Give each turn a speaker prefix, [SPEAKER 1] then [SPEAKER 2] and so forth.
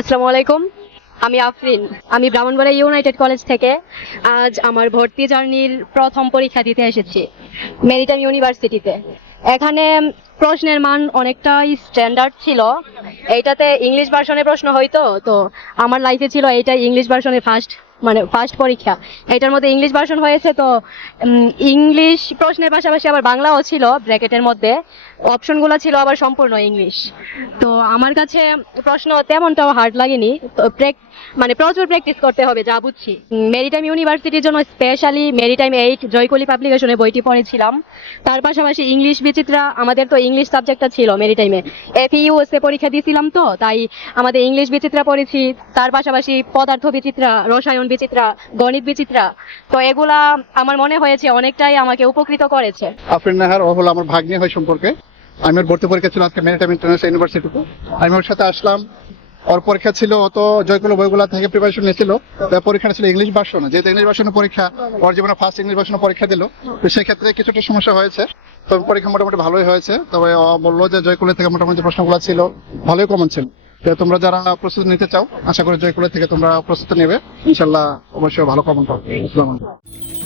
[SPEAKER 1] আসসালামু আলাইকুম। আমি আফরিন। আমি ব্রাহ্মণবাড়া ইউনাইটেড কলেজ থেকে আজ আমার ভর্তি জার্নির প্রথম পরীক্ষা দিতে এসেছি, মেরিটাইম ইউনিভার্সিটিতে। এখানে প্রশ্নের মান অনেকটাই স্ট্যান্ডার্ড ছিল। এইটাতে ইংলিশ ভার্সনে প্রশ্ন হইতো তো আমার লাইফে ছিল এইটা ইংলিশ ভার্সনে ফার্স্ট মানে ফার্স্ট পরীক্ষা। এটার মধ্যে ইংলিশ ভার্সন হয়েছে তো ইংলিশ প্রশ্নের পাশাপাশি আবার বাংলাও ছিল ব্র্যাকেটের মধ্যে। অপশনগুলো ছিল আবার সম্পূর্ণ ইংলিশ তো আমার কাছে প্রশ্ন তেমনটাও হার্ড লাগেনি। মানে প্রচুর প্র্যাকটিস করতে হবে, যা বুঝছি। মেরিটাইম ইউনিভার্সিটির জন্য স্পেশালি মেরিটাইম এইট জয়কলি পাবলিকেশনে বইটি পড়েছিলাম। তার পাশাপাশি ইংলিশ বিচিত্রা, আমাদের তো ইংলিশ সাবজেক্টটা ছিল মেরিটাইমে এফ ইউএসএ পরীক্ষা দিয়েছিলাম তো, তাই আমাদের ইংলিশ বিচিত্রা পড়েছি। তার পাশাপাশি পদার্থ বিচিত্রা, রসায়ন বিচিত্রা, গণিত বিচিত্রা। তো এগুলা আমার মনে হয়েছে অনেকটাই আমাকে উপকৃত করেছে।
[SPEAKER 2] আফরিন নাহার ও হলো আমার ভাগ্নি হয় সম্পর্কে। আমি ওর ভর্তি পরীক্ষা ছিল আজকে মেরিটাইম ইন্টারন্যাশনাল ইউনিভার্সিটিতে আমি ওর সাথে আসলাম। ওর পরীক্ষা ছিল অত জয়গুলো বইগুলা থেকে প্রিপারেশন নিয়েছিল। পরীক্ষা ছিল ইংলিশ ভার্সন যেহেতু ইংলিশ ভার্সনের পরীক্ষা, ওর জীবনে ফার্স্ট ইংলিশ ভার্সনের পরীক্ষা দিল। তো সেক্ষেত্রে কিছুটা সমস্যা হয়েছে। তবে পরীক্ষা মোটামুটি ভালোই হয়েছে। তবে বলল যে জয়কুলের থেকে মোটামুটি প্রশ্নগুলো ছিল, ভালোই কমন ছিল। তোমরা যারা প্রস্তুতি নিতে চাও, আশা করি জয়পুরের থেকে তোমরা প্রস্তুতি নেবে ইনশাল্লাহ অবশ্যই ভালো কমন পাবে।